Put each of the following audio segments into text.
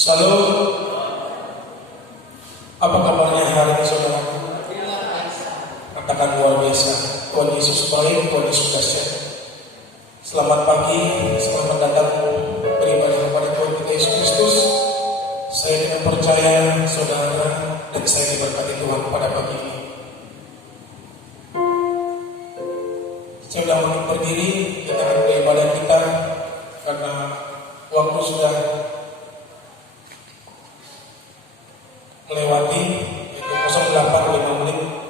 Salam. Apa kabarnya hari ini saudara? Katakan luar biasa. Tuhan Yesus baik, Tuhan Yesus dahsyat. Selamat pagi, selamat datang beribadah kepada Tuhan kita Yesus Kristus. Saya dengan percaya saudara dan saya diberkati Tuhan pada pagi ini. Saya sudah makin berdiri, kita akan beribadah kita karena waktu sudah melewati, itu 08.5 menit.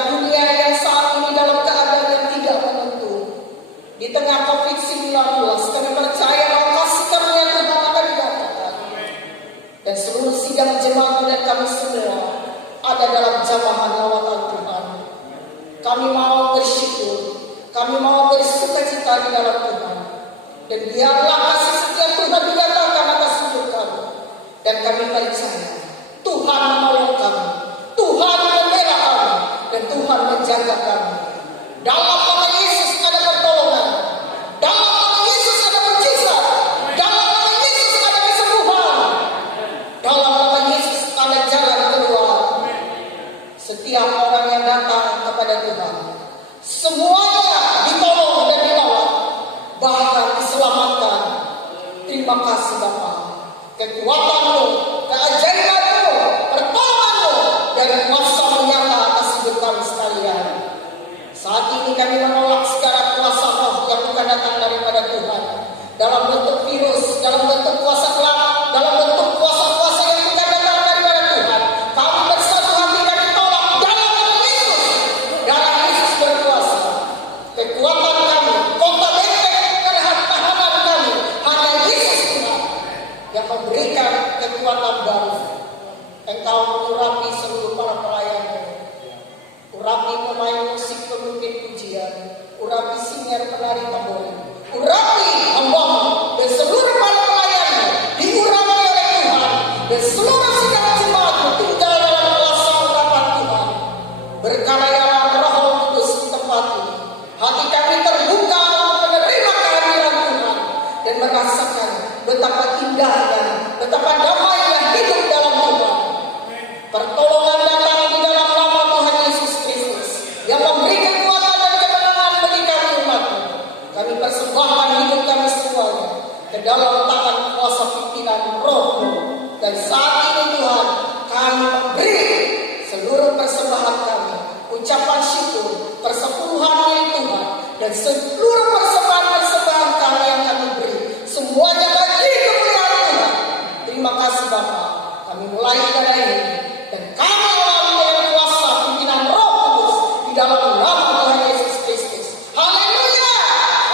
tengah dunia yang saat ini dalam keadaan yang tidak menentu, di tengah COVID-19, kami percaya bahwa kasih karunia Tuhan akan dinyatakan. Dan seluruh sidang jemaat dan kami semua ada dalam jamahan lawatan Tuhan. Kami mau bersyukur, kami mau bersukacita di dalam Tuhan. Dan biarlah kasih setia Tuhan dinyatakan atas hidup kami. Dan kami percaya Tuhan menolong kami, Tuhan membela kami, dan Tuhan menjaga kami. Dalam nama Yesus ada pertolongan, dalam nama Yesus ada mujizat, dalam nama Yesus ada kesembuhan, dalam nama Yesus ada jalan keluar. Setiap orang yang datang kepada Tuhan, semuanya ditolong dan dibawa, bahkan diselamatkan. Terima kasih Bapa. Kekuatan-Mu, keajaiban-Mu, pertolongan-Mu, dan kuasa menyata atas hidup kami sekalian. Saat ini kami menolak segala kuasa roh yang bukan datang daripada Tuhan, dalam bentuk virus, dalam bentuk kuasa gelap, dalam bentuk kuasa-kuasa yang bukan datang daripada Tuhan. Kami bersatu hati dan ditolak dalam nama Yesus. Darah Yesus berkuasa. Kekuatan kami, kota benteng tahanan kami, hanya Yesus Tuhan yang memberikan kekuatan baru. Engkau mengurapi seluruh para pelayan-Mu, urapi pemain musik, pemimpin pujian, urapi siniar penari tambor, urapi hamba-Mu dan seluruh para pelayan-Mu, diurapi oleh Tuhan, dan seluruh sidang jemaat-Mu tinggal dalam kuasa urapan Tuhan. Berkaryalah Roh Kudus di tempat ini. Hati kami terbuka untuk menerima kehadiran Tuhan dan merasakan betapa indahnya, betapa damainya hidup dalam Tuhan. Pertolongan datang di dalam nama Tuhan Yesus Kristus yang memberi kekuatan dan kemenangan bagi kami umat-Mu. Kami persembahkan hidup kami semuanya ke dalam tangan kuasa pimpinan Roh-Mu. Dan saat ini Tuhan, kami memberi seluruh persembahan kami, ucapan syukur, persepuluhan milik Tuhan, dan seluruh persembahan-persembahan kami yang kami beri, semuanya bagi kemuliaan Tuhan. Terima kasih Bapa. Kami mulai ibadah ini dan kami melalui dengan kuasa pimpinan Roh Kudus di dalam nama Tuhan Yesus Kristus. Haleluya,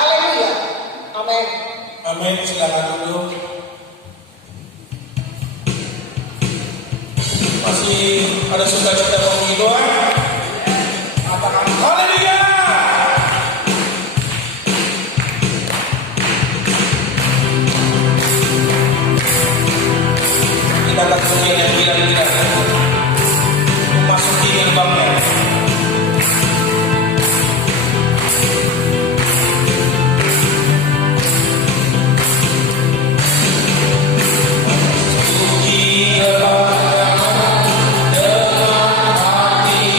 haleluya, amin. Amin. Silakan duduk. Masih ada sukacita memenuhi doa. Katakan haleluya. Kita akan kemudian yang bilang memasuki gerbangnya. Memasuki gerbang dengan hati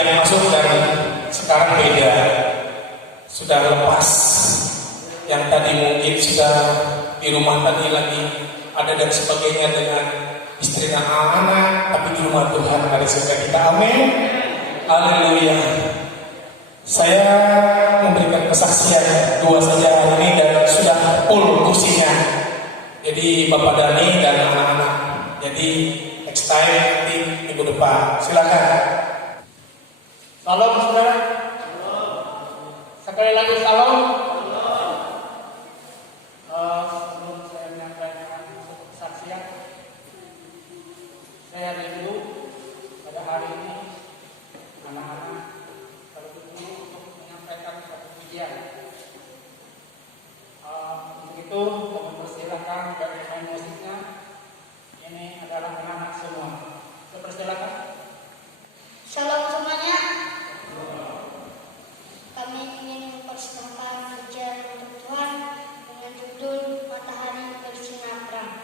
yang masuk dan sekarang beda, sudah lepas. Yang tadi mungkin sudah di rumah tadi lagi ada dan sebagainya dengan istri dan anak, tapi di rumah Tuhan ada surga kita. Amin. Haleluya. Saya memberikan kesaksian 2 saja hari ini dan sudah full kursinya. Jadi Bapak Dani dan anak-anak. Jadi next time nanti minggu depan. Silakan. Salam saudara. Sekali lagi salam. Sebelum saya menyampaikan kesaksian, saya rindu pada hari ini anak-anak terlebih dulu untuk menyampaikan satu pujian. Untuk itu, kami persilakan bagi pemain musiknya. Ini adalah anak-anak semua. Saya persilakan. Shalom semuanya. Kami ingin mempersembahkan pujian untuk Tuhan dengan judul Matahari Bersinar Terang.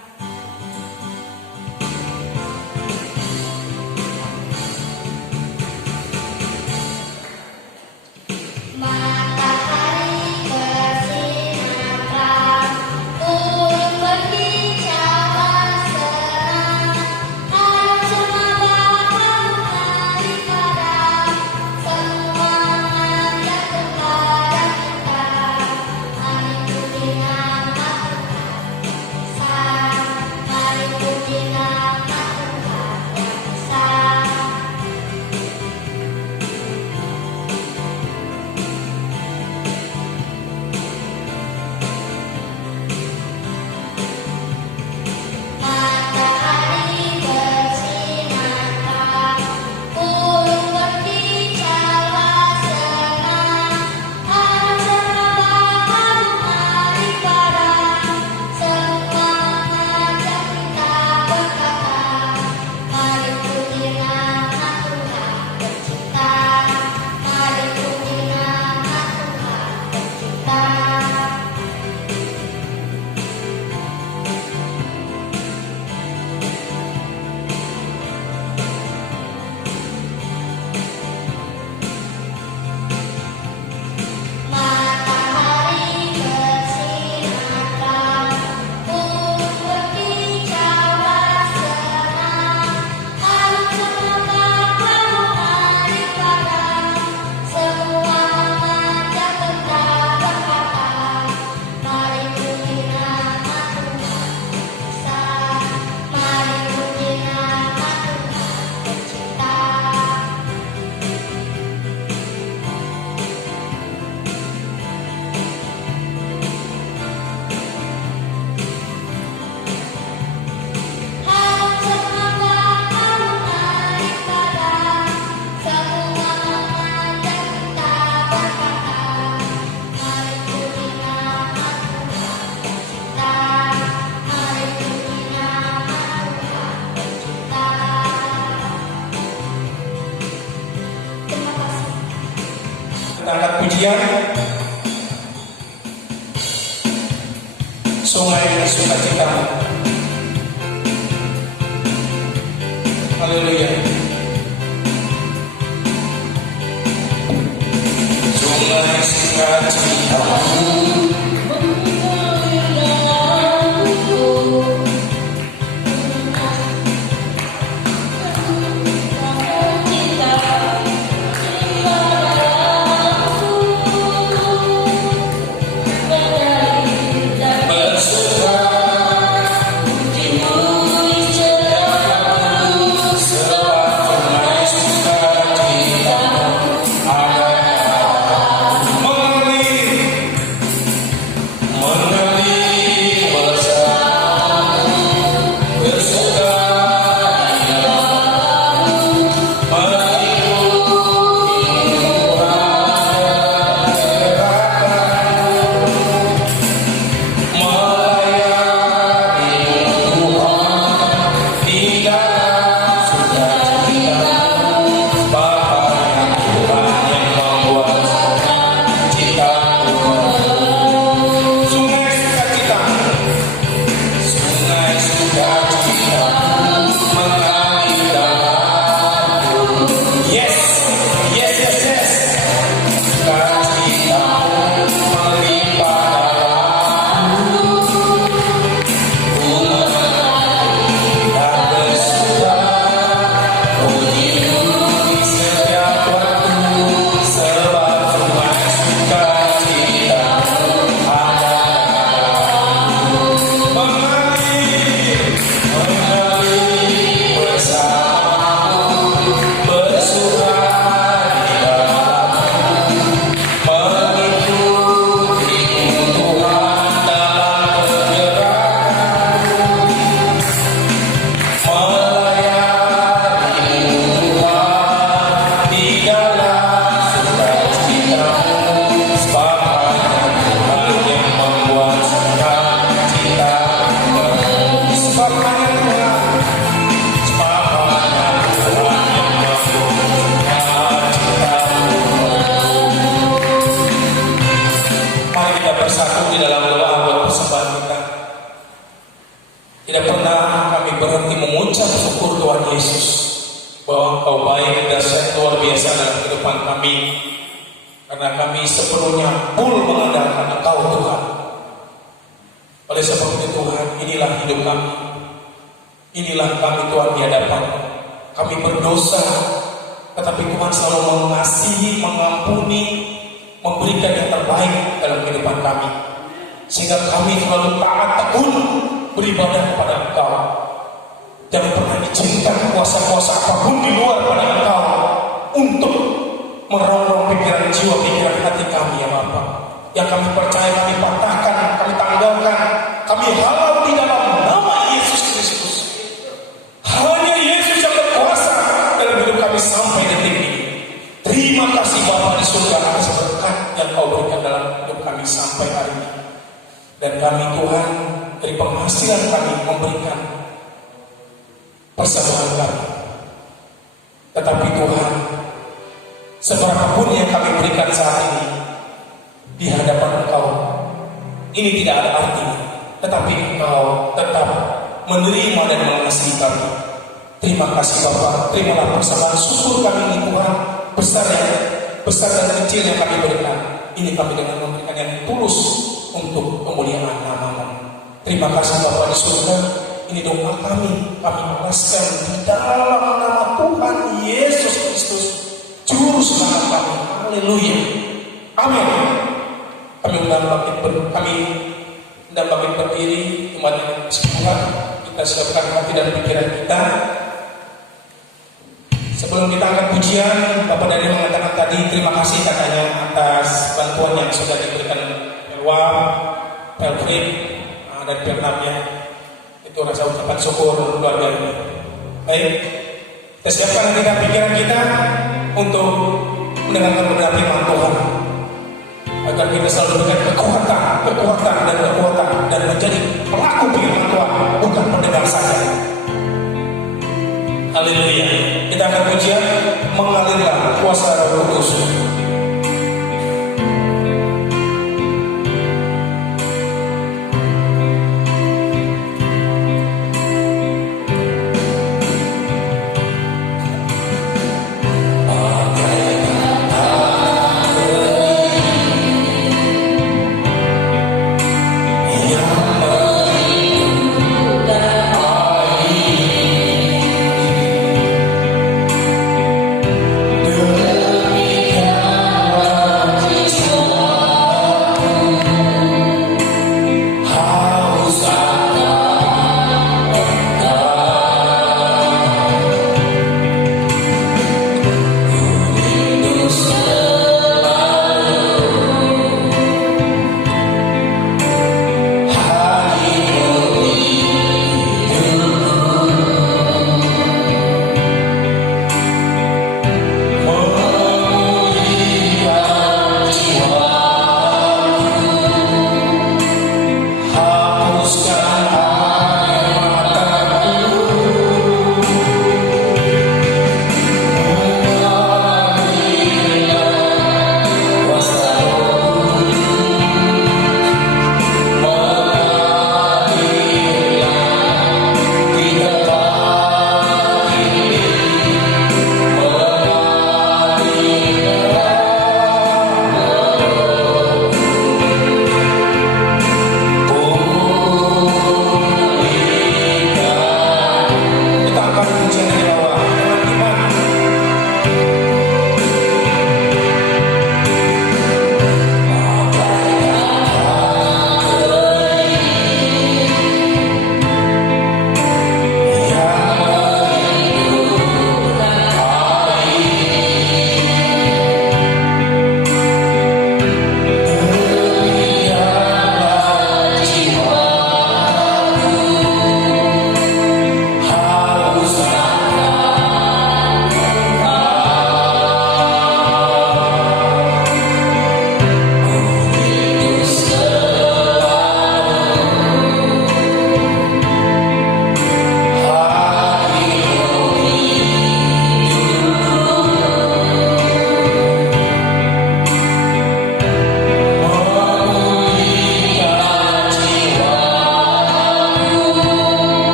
Matahari bersinar terang, burung berkicauan senang, alam semua matahari padam, semua mengajak kepada kita. Mari puji nama Tuhan yang besar, mari puji nama Tuhan yang besar. Matahari bersinar terang, burung berkicauan senang, alam semua matahari padam, semua mengajak kita berkata, mari puji nama Tuhan pencipta, mari puji nama Tuhan pencipta. Matahari bersinar terang, burung berkicauan senang, alam semua matahari padam, semua mengajak kita berkata, mari puji nama Tuhan besar, mari puji nama Tuhan pencipta. Alam semua matahari padam, semua mengajak kita berkata, mari puji nama Tuhan pencipta, mari puji nama Tuhan pencipta. Terima kasih. Kita angkat pujian. Sungai sukacita. Haleluya. Sungai sukacita. Bersuka dahsyat luar biasa dalam kehidupan kami, karena kami sepenuhnya full mengandalkan Engkau Tuhan. Oleh sebab itu Tuhan, inilah hidup kami, inilah kami Tuhan di hadapan. Kami berdosa, tetapi Tuhan selalu mengasihi, mengampuni, memberikan yang terbaik dalam kehidupan kami, sehingga kami selalu taat tekun beribadah kepada Engkau. Jangan pernah izinkan kuasa-kuasa apapun di luar pada Engkau untuk merongrong pikiran jiwa, pikiran hati kami ya Bapa. Yang kami percaya, kami patahkan, kami tanggalkan, kami halau di dalam nama Yesus Kristus. Hanya Yesus yang berkuasa dalam hidup kami sampai detik ini. Terima kasih Bapa di surga atas berkat yang Kau berikan dalam hidup kami sampai hari ini. Dan kami Tuhan, dari penghasilan kami memberikan persembahan kami. Tetapi Tuhan, seberapapun yang kami berikan saat ini di hadapan Engkau, ini tidak ada artinya. Tetapi Engkau tetap menerima dan mengasihi kami. Terima kasih Bapa. Terimalah persembahan syukur kami ini Tuhan, besar dan kecil yang kami berikan. Ini kami dengan memberikan yang tulus untuk pemuliaan nama-Mu. Terima kasih Bapa di surga. Ini doa kami alaskan di dalam nama Tuhan Yesus Kristus, Juru Selamat kami. Haleluya. Amin. Kami hendak bangkit berdiri, umat yang Tuhan. Kita siapkan hati dan pikiran kita. Sebelum kita angkat pujian, Bapak Daniel mengatakan tadi terima kasih katanya atas bantuan yang sudah diberikan Pelwa, Pelfrit, dan Vietnamnya. Itu rasa ucapan syukur keluarga ini. Baik, kita siapkan hati dan pikiran kita untuk mendengarkan beberapa firman Tuhan, agar kita selalu diberikan kekuatan dan menjadi pelaku firman Tuhan, bukan pendengar saja. Haleluya. Kita akan pujian mengalirlah kuasa Roh Kudus. Demikian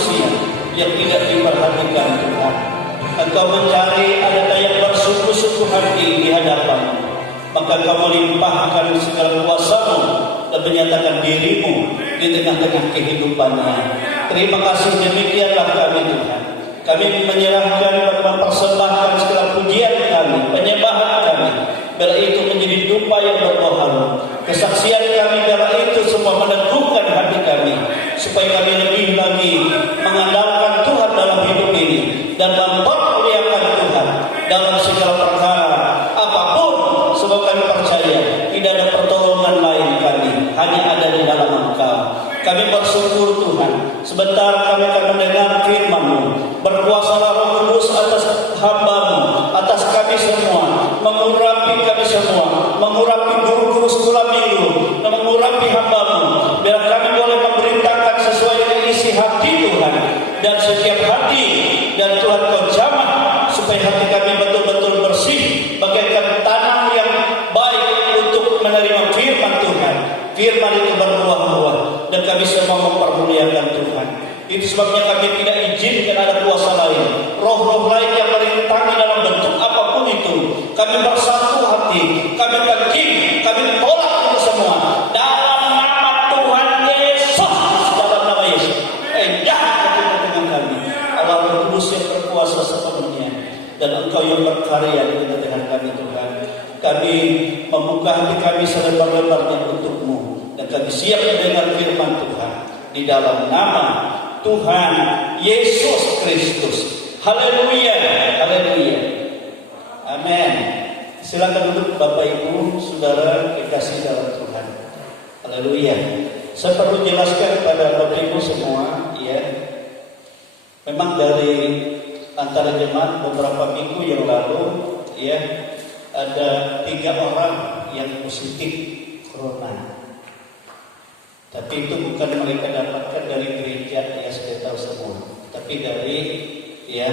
manusia yang tidak diperhatikan Tuhan. Engkau mencari ada yang bersungguh-sungguh hati di hadapan, maka Kau melimpahkan segala kuasa-Mu dan menyatakan diri-Mu di tengah-tengah kehidupannya. Terima kasih, demikianlah kami Tuhan. Kami menyerahkan dan mempersembahkan segala pujian kami, penyembahan kami, bila itu menjadi dupa yang berbuah harum. Kesaksian kami bila itu semua meneguhkan hati kami, supaya kami lebih lagi mengandalkan Tuhan dalam hidup ini dan mempermuliakan Tuhan dalam segala perkara. Apapun, sebab kami percaya tidak ada pertolongan lain kami, hanya ada di dalam Engkau. Kami bersyukur Tuhan, sebentar kami akan mendengar firman-Mu. Berkuasalah Roh Kudus atas hamba-Mu, atas kami semua, mengurapi kami semua, mengurapi guru-guru sekolah minggu, dan mengurapi hamba-Mu, biar kami boleh memberitakan sesuai dengan isi hati Tuhan, dan setiap hati, dan Tuhan Kau jamah, supaya hati kami betul-betul bersih, bagaikan tanah yang baik untuk menerima firman Tuhan. Firman itu berbuah-buah, dan kami semua mempermuliakan Tuhan. Itu sebabnya kami tidak izinkan ada kuasa lain, roh-roh lain yang merintangi dalam bentuk apapun itu. Kami bersatu hati, kami tagih, kami tolak itu semua dalam nama Tuhan Yesus. Dalam nama Yesus, dengan kami Allah Roh Kudus yang berkuasa sepenuhnya, dan Engkau yang berkarya di tengah kami Tuhan. Kami membuka hati kami selebar-lebarnya untuk-Mu, dan kami siap mendengar firman Tuhan di dalam nama Tuhan Yesus Kristus. Haleluya, haleluya, amin. Silakan duduk Bapak Ibu, Saudara kekasih dalam Tuhan. Haleluya. Saya perlu jelaskan kepada Bapak Ibu semua, ya. Memang dari antara jemaat beberapa minggu yang lalu, ya, ada 3 orang yang positif corona. Tapi itu bukan mereka dapatkan dari gereja, ya sudah tahu semua. Tapi dari, ya,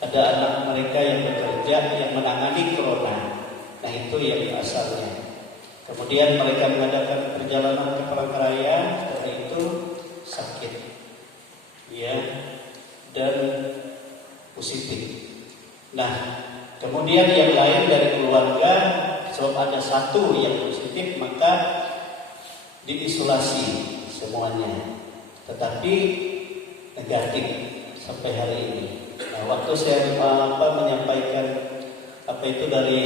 ada anak mereka yang bekerja yang menangani corona. Nah itu yang asalnya. Kemudian mereka mengadakan perjalanan ke Palangkaraya, setelah itu sakit, ya, dan positif. Nah, kemudian yang lain dari keluarga, sebab ada 1 yang positif, maka diisolasi semuanya, tetapi negatif sampai hari ini. Nah, waktu saya menyampaikan itu dari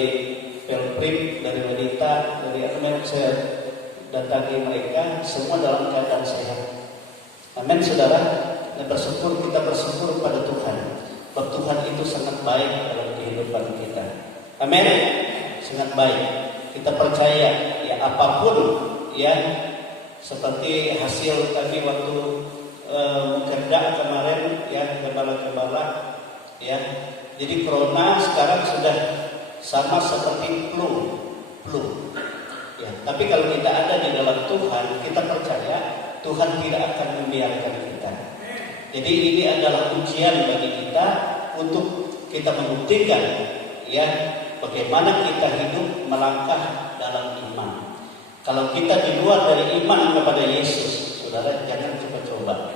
Pelprim, dari wanita, dari amin, saya datangi mereka, semua dalam keadaan sehat. Amin, saudara. Dan kita bersyukur pada Tuhan, bahwa Tuhan itu sangat baik dalam kehidupan kita. Amin, sangat baik. Kita percaya, ya, apapun, ya, seperti hasil kami waktu mukerda kemarin, ya, gembala-gembala, ya. Jadi corona sekarang sudah sama seperti flu, ya. Tapi kalau kita ada di dalam Tuhan, kita percaya Tuhan tidak akan membiarkan kita. Jadi ini adalah ujian bagi kita untuk kita membuktikan, ya, bagaimana kita hidup melangkah dalam iman. Kalau kita di luar dari iman kepada Yesus, saudara, jangan coba-coba.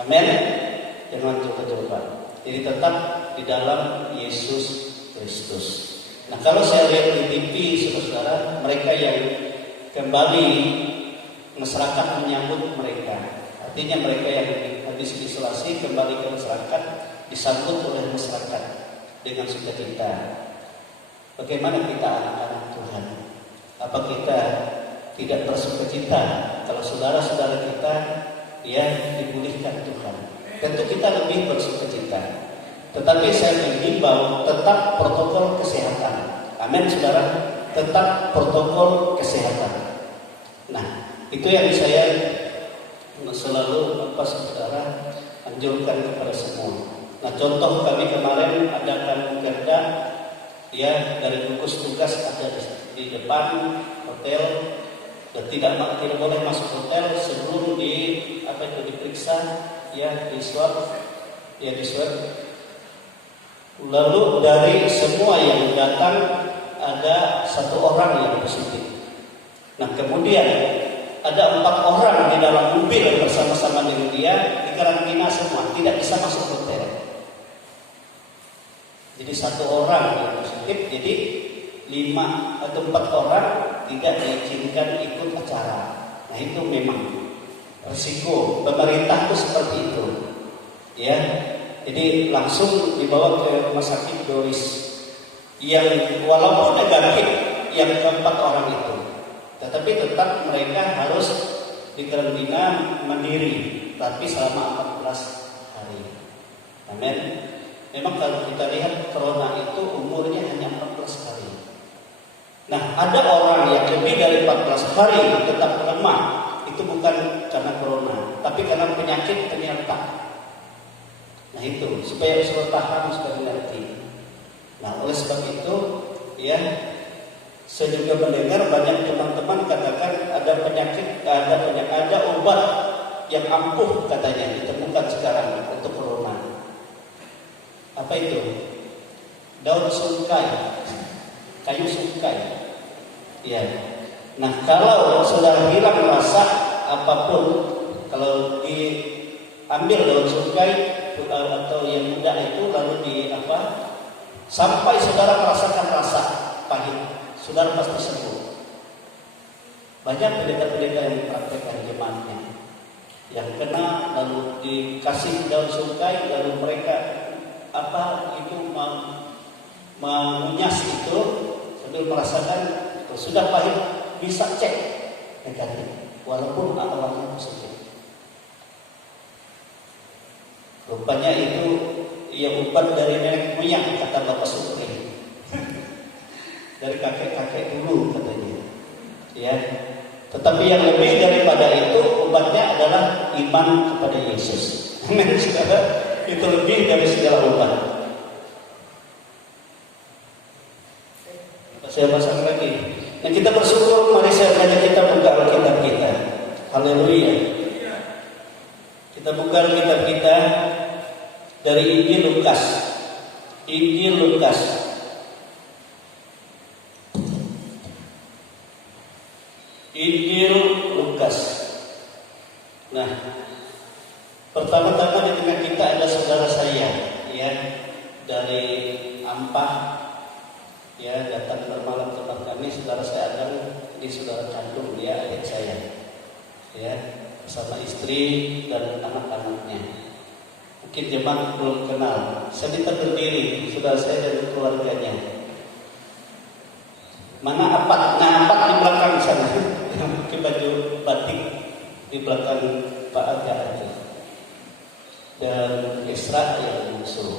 Amin. Jangan coba-coba. Jadi tetap di dalam Yesus Kristus. Nah, kalau saya lihat di TV, saudara, mereka yang kembali masyarakat menyambut mereka. Artinya mereka yang habis isolasi kembali ke masyarakat, disambut oleh masyarakat dengan sukacita. Bagaimana kita anak-anak Tuhan? Apa kita tidak bersukacita kalau saudara-saudara kita, ya, dipulihkan Tuhan? Tentu kita lebih bersukacita. Tetapi saya menghimbau tetap protokol kesehatan. Amin, saudara. Tetap protokol kesehatan. Nah, itu yang saya selalu saudara anjurkan kepada semua. Nah, contoh kami kemarin adakan kerja, ya, dari gugus tugas ada di depan hotel, dan tidak boleh masuk hotel sebelum diperiksa, ya, di swab. Lalu dari semua yang datang ada 1 orang yang positif. Nah, kemudian ada 4 orang di dalam mobil bersama-sama dengan dia dikarantina semua, tidak bisa masuk hotel. Jadi 1 orang yang positif, jadi 5 atau 4 orang tidak diizinkan ikut acara. Nah itu memang resiko pemerintah itu seperti itu, ya. Jadi langsung dibawa ke rumah sakit Doris yang walaupun negatif yang keempat orang itu, tetapi tetap mereka harus dikarantina mandiri, tapi selama 14 hari. Amin. Memang kalau kita lihat corona itu umurnya hanya 14 hari. Nah, ada orang yang lebih dari 14 hari tetap lemah, itu bukan karena corona, tapi karena penyakit penyerta. Nah itu, supaya tahan, supaya mengerti. Nah, oleh sebab itu, ya, saya juga mendengar banyak teman-teman katakan ada obat yang ampuh katanya ditemukan sekarang untuk corona. Apa itu? Daun sungkai, kayu sungkai. Ya. Nah, kalau sudah hilang rasa apapun, kalau diambil daun sungkai atau yang muda itu lalu sampai saudara merasakan rasa pahit, saudara pasti sembuh. Banyak pendeta-pendeta yang praktekkan jemaatnya, yang kena lalu dikasih daun sungkai, lalu mereka mengunyas itu sambil merasakan itu sudah pahit, bisa cek negatif walaupun awalnya positif. Rupanya itu ya obat dari nenek moyang, kata Bapak Supri. Dari kakek-kakek dulu katanya. Ya. Tetapi yang lebih daripada itu obatnya adalah iman kepada Yesus. Amin. Itu lebih dari segala obat. Saya pasang lagi. Nah, kita bersyukur, mari saja kita buka Alkitab kita. Haleluya. Kita buka Alkitab kita dari Injil Lukas. Injil Lukas. Injil Lukas. Nah, pertama-tama di tengah kita ada saudara saya, ya, dari Ampah, ya, datang bermalam tempat kami. Saudara saya ada di saudara kandung, dia adik saya, ya, bersama istri dan anak-anaknya. Mungkin jemaat belum kenal. Saya minta berdiri, saudara saya dan keluarganya. Mana Apat? Nah, Apat di belakang sana. Pakai baju batik di belakang Pak Aga dan Isra yang musuh.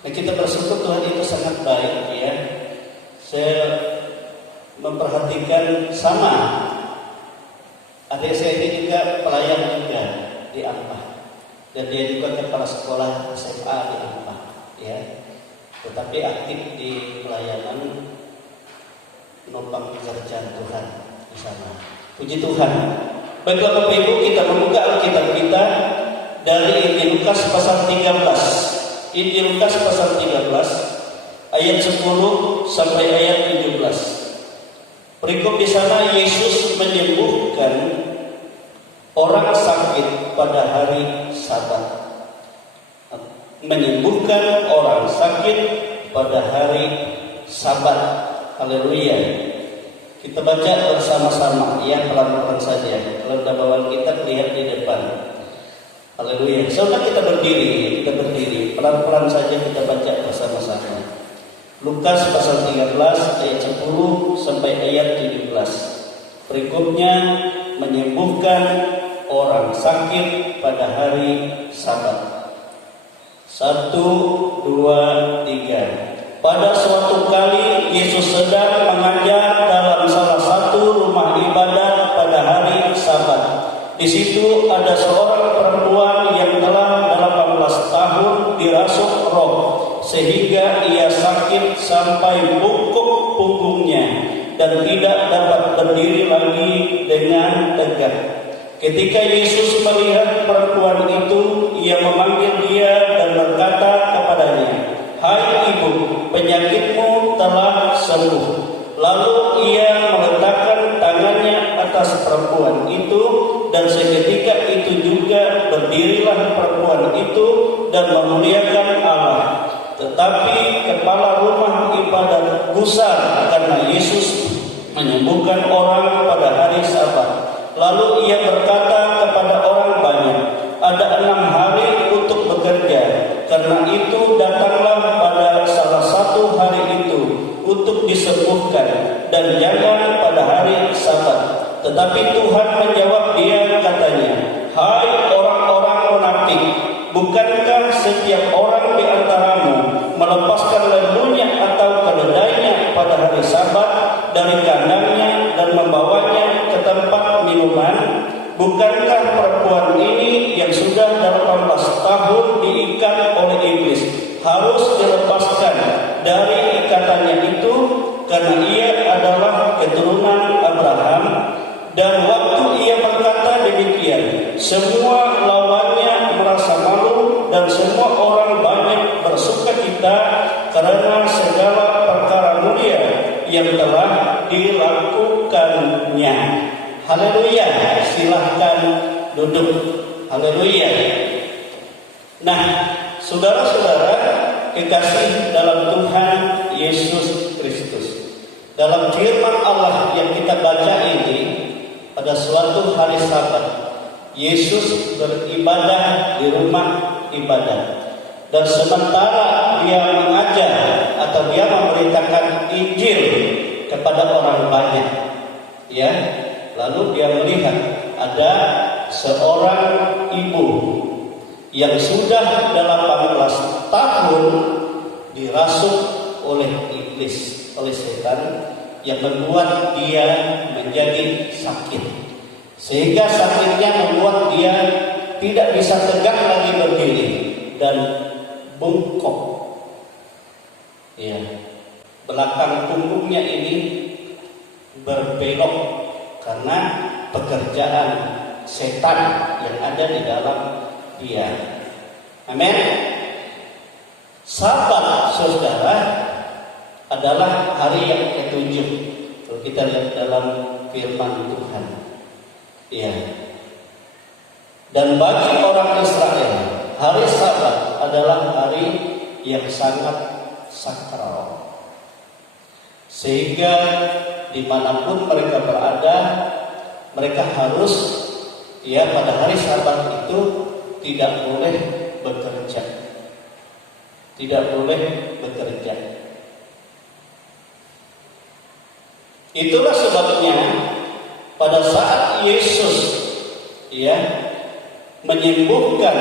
Nah, kita bersyukur Tuhan itu sangat baik, ya. Saya memperhatikan sama adik saya ini juga pelayan juga di Ampah, dan dia juga kepala sekolah SMA di Ampah, ya. Tetapi aktif di pelayanan menopang pekerjaan Tuhan di sana. Puji Tuhan. Baiklah Bapak Ibu, kita membuka Alkitab kita dari Injil Lukas pasal 13. Injil Lukas pasal 13 ayat 10 sampai ayat 17. Perikop di sana Yesus menyembuhkan orang sakit pada hari Sabat. Menyembuhkan orang sakit pada hari Sabat. Haleluya. Kita baca bersama-sama, ya, pelan-pelan saja. Kalau kita bawa kitab, lihat di depan. Haleluya. Saudara, kita berdiri, pelan-pelan saja kita baca bersama-sama. Lukas pasal 13 ayat 10 sampai ayat 17. Berikutnya menyembuhkan orang sakit pada hari Sabat. 1, 2, 3. Pada suatu kali Yesus sedang mengajar dalam salah satu rumah ibadat pada hari Sabat. Di situ ada seorang perempuan yang telah 18 tahun dirasuk roh, sehingga ia sakit sampai bungkuk punggungnya dan tidak dapat berdiri lagi dengan tegak. Ketika Yesus melihat perempuan itu, ia memanggil dia dan berkata kepadanya, "Hai ibu, penyakitmu telah sembuh." Lalu ia meletakkan tangannya atas perempuan itu, dan seketika itu juga berdirilah Tetapi kepala rumah ibadat gusar karena Yesus menyembuhkan orang pada hari Sabat. Lalu ia berkata kepada orang banyak, ada 6 hari untuk bekerja. Karena itu datanglah pada salah satu hari itu untuk disembuhkan, dan jangan pada hari Sabat. Tetapi Tuhan menjawab dia, katanya, hai orang-orang munafik, bukankah setiap orang di antaramu melepaskan lembunya atau keledainya pada hari Sabat dari kandangnya dan membawanya ke tempat minuman? Bukankah perempuan ini yang sudah 18 tahun diikat oleh iblis harus dilepaskan dari ikatannya itu, karena ia adalah keturunan Abraham? Dan waktu ia berkata demikian, semua lawannya merasa malu dan semua orang banyak bersukacita karena segala perkara mulia yang telah dilakukannya. Haleluya, silahkan duduk. Haleluya. Nah, saudara-saudara kekasih dalam Tuhan Yesus Kristus, dalam firman Allah yang kita baca ini, pada suatu hari Sabat, Yesus beribadah di rumah ibadat. Dan sementara dia mengajar atau dia memberitakan Injil kepada orang banyak, ya, lalu dia melihat ada seorang ibu yang sudah 18 tahun dirasuk oleh iblis, oleh setan, yang membuat dia menjadi sakit, sehingga sakitnya membuat dia tidak bisa tegak lagi berdiri dan bungkuk. Ya, belakang punggungnya ini berbelok karena pekerjaan setan yang ada di dalam dia. Amin. Sabat, saudara, adalah hari yang ke-7. Kalau kita lihat dalam firman Tuhan, ya. Dan bagi orang Israel, hari Sabat adalah hari yang sangat sakral, sehingga dimanapun mereka berada, mereka harus, ya, pada hari Sabat itu tidak boleh bekerja, tidak boleh bekerja. Itulah sebabnya pada saat Yesus, ya, menyembuhkan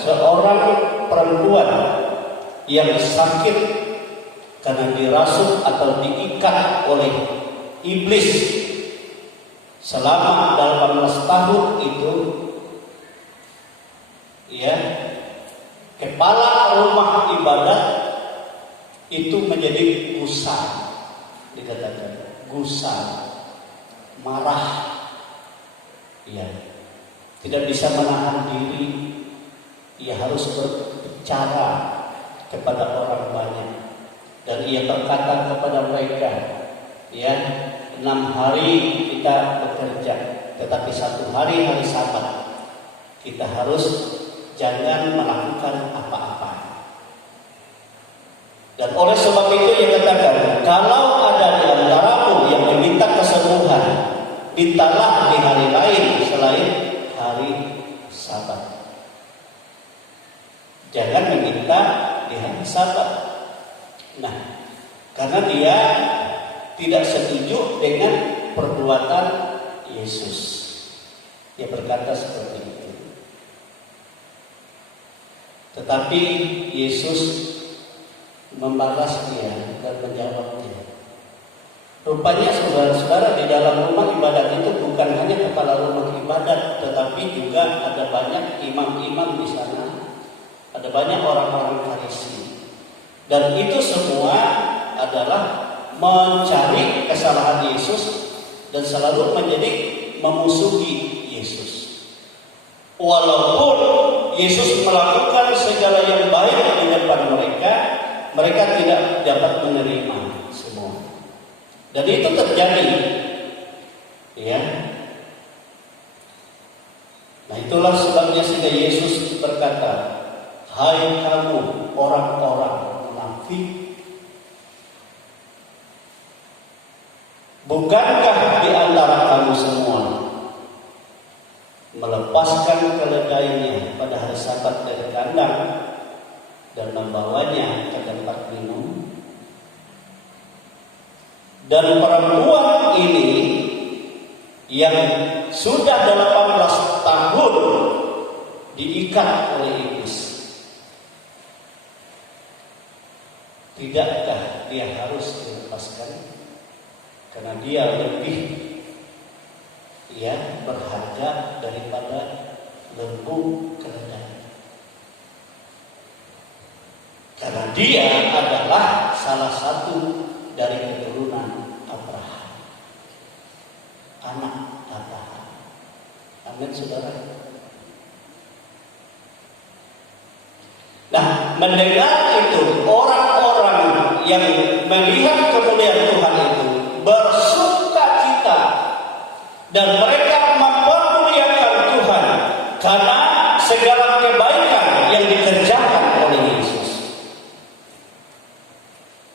seorang perempuan yang sakit karena dirasuk atau diikat oleh iblis selama 18 tahun itu, ya, kepala rumah ibadat itu menjadi gusar, dikatakan gusar, marah, ya, tidak bisa menahan diri, ia harus berbicara kepada orang banyak, dan ia berkata kepada mereka, ya, 6 hari kita bekerja, tetapi 1 hari, hari Sabat, kita harus jangan melakukan apa-apa. Dan oleh sebab itu ia katakan, kalau ada di antaramu yang meminta kesembuhan, mintalah di hari lain selain hari Sabat. Jangan meminta di hari Sabat. Nah, karena dia tidak setuju dengan perbuatan Yesus, dia berkata seperti itu. Tetapi Yesus membalas dia dan menjawabnya. Rupanya saudara-saudara, di dalam rumah ibadat itu bukan hanya kepala rumah ibadat, tetapi juga ada banyak imam-imam di sana, ada banyak orang-orang Farisi, dan itu semua adalah mencari kesalahan Yesus dan selalu menjadi memusuhi Yesus. Walaupun Yesus melakukan segala yang baik di depan mereka, mereka tidak dapat menerima semua. Dan itu terjadi, ya. Nah, itulah sebabnya sehingga Yesus berkata, hai kamu orang-orang munafik. Bukankah di antara kamu semua melepaskan keledainya pada hari Sabat dari kandang dan membawanya ke tempat minum? Dan perempuan ini yang sudah 18 tahun diikat oleh iblis, tidakkah dia harus dilepaskan? Karena dia lebih berharga daripada lembu keledai. Karena dia adalah salah satu dari keturunan Abraham, anak Abraham. Amin, saudara. Nah, mendengar itu, orang-orang yang melihat kemuliaan Tuhan itu bersuka cita dan mereka mempermuliakan Tuhan karena segala kebaikan yang dikerjakan oleh Yesus.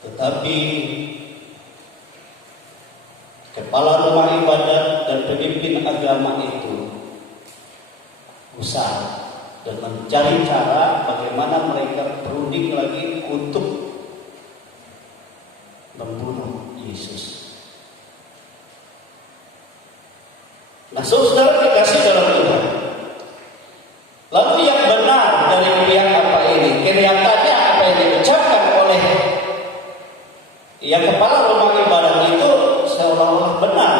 Tetapi kepala rumah ibadat dan pemimpin agama itu usah dan mencari cara bagaimana mereka berunding lagi untuk membunuh Yesus. Nah, saudara dikasih dalam Tuhan. Lalu yang benar dari pihak apa ini? Kelihatannya apa yang diucapkan oleh yang kepala rumah ibadat itu seolah-olah benar.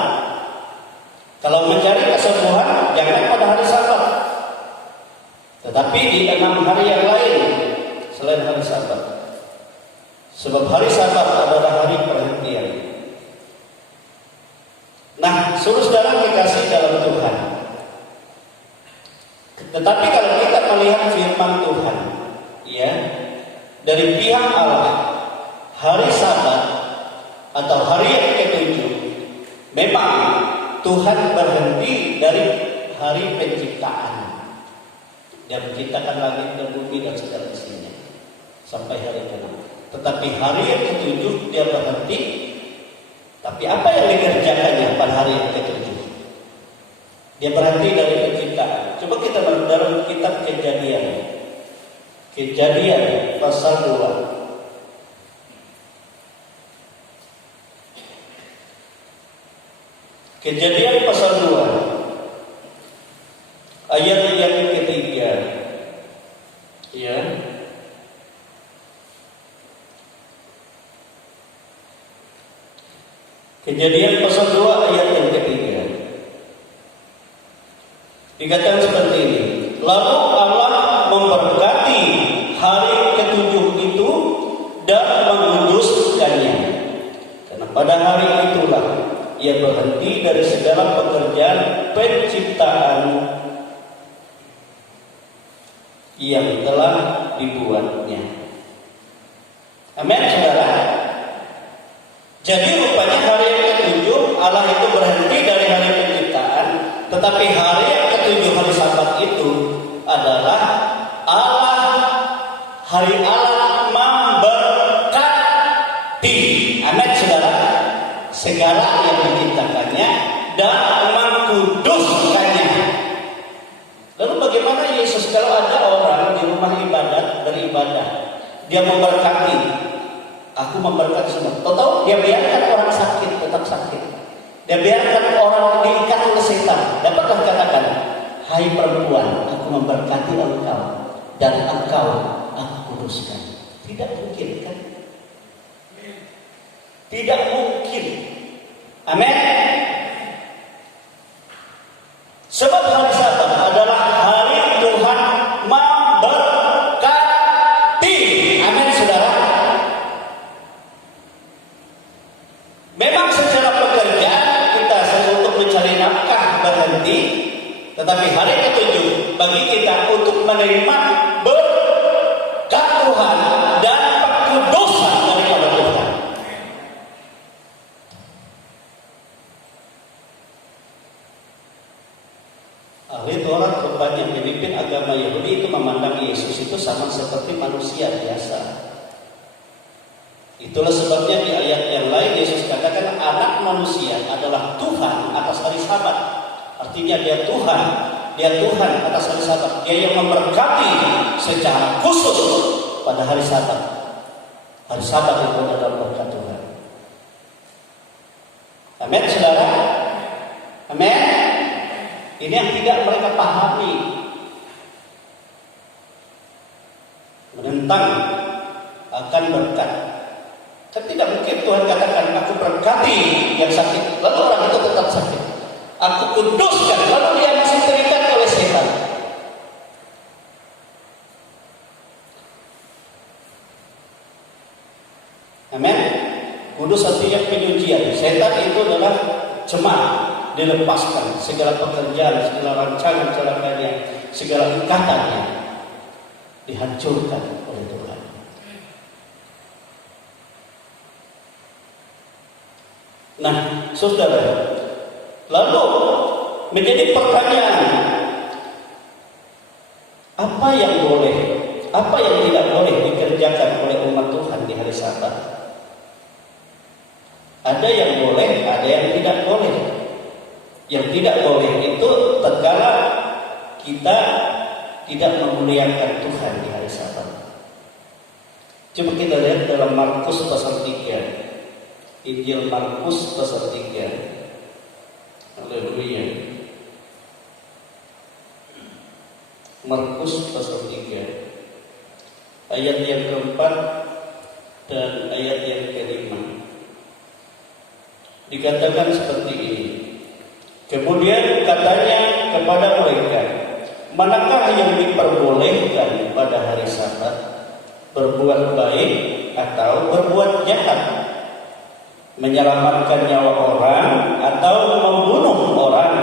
Kalau mencari kesembuhan jangan pada hari Sabat, tetapi di 6 hari yang lain selain hari Sabat. Sebab hari Sabat adalah hari perhentian. Nah, saudara dikasih dalam Tuhan. Tetapi kalau kita melihat firman Tuhan, dari pihak Allah, hari Sabat atau hari yang ketujuh, memang Tuhan berhenti dari hari penciptaan. Dia menciptakan langit dan bumi dan segala isinya sampai hari ke-6. Tetapi hari yang ketujuh dia berhenti. Tapi apa yang dikerjakannya pada hari yang ketujuh? Dia berhenti dari penciptaan. Coba kita dalam kitab Kejadian. Kejadian pasal 2. Kejadian pasal 2. Ayat yang ketiga. Kejadian pasal 2 ayat yang ketiga. Dikatakan seperti ini. Lalu Allah memberkati hari ketujuh itu dan menguduskannya. Karena pada hari itulah ia berhenti dari segala pekerjaan penciptaan yang telah dibuatnya. Amin, saudara. Jadi rupanya hari yang ketujuh Allah itu berhenti dari hari penciptaan, tetapi hari yang ketujuh hari Sabat itu adalah hari Allah memberkati. Amin, saudara. Segala yang diciptakannya dan mengkuduskannya. Lalu bagaimana Yesus kalau ada orang di rumah ibadat beribadah, dia memberkati? Aku memberkati semua. Tahu dia biarkan orang sakit tetap sakit. Dia biarkan orang diikat oleh setan. Dapatkah katakan, hai perempuan, aku memberkati engkau dan engkau aku kuduskan? Tidak mungkin, kan? Tidak mungkin. Amin. Sebab hari Sabat adalah hari Tuhan memberkati. Amin, saudara. Memang secara pekerjaan kita untuk mencari nafkah berhenti, tetapi hari ketujuh bagi kita untuk menerima berkat Tuhan dan pengkudusan daripada Tuhan. Ahli Taurat rupanya pemimpin agama Yahudi itu memandang Yesus itu sama seperti manusia biasa. Itulah sebabnya di ayat yang lain Yesus katakan anak manusia adalah Tuhan atas hari Sabat. Artinya dia Tuhan atas hari Sabat. Dia yang memberkati secara khusus pada hari Sabat. Hari Sabat itu adalah berkat Tuhan. Amin, saudara. Amin. Ini yang tidak mereka pahami. Menentang akan berkat. Kan tidak mungkin Tuhan katakan, aku berkati yang sakit, lalu orang itu tetap sakit. Aku kuduskan, lalu dia masih terikat oleh setan. Amin. Kudus artinya penyucian. Setan itu adalah jemaat, dilepaskan segala pekerjaan, segala rancangan celakanya, segala ikatannya dihancurkan oleh Tuhan. Nah, saudara, lalu menjadi pertanyaan, apa yang boleh, apa yang tidak boleh dikerjakan oleh umat Tuhan di hari Sabat? Ada yang boleh, ada yang tidak boleh. Yang tidak boleh itu tatkala kita tidak memuliakan Tuhan di hari Sabat. Coba kita lihat dalam Markus pasal 3. Injil Markus pasal 3. Haleluya. Markus pasal 3. Ayat yang keempat dan ayat yang kelima. Dikatakan seperti ini. Kemudian katanya kepada mereka, manakah yang diperbolehkan pada hari Sabat? Berbuat baik atau berbuat jahat? Menyelamatkan nyawa orang atau membunuh orang?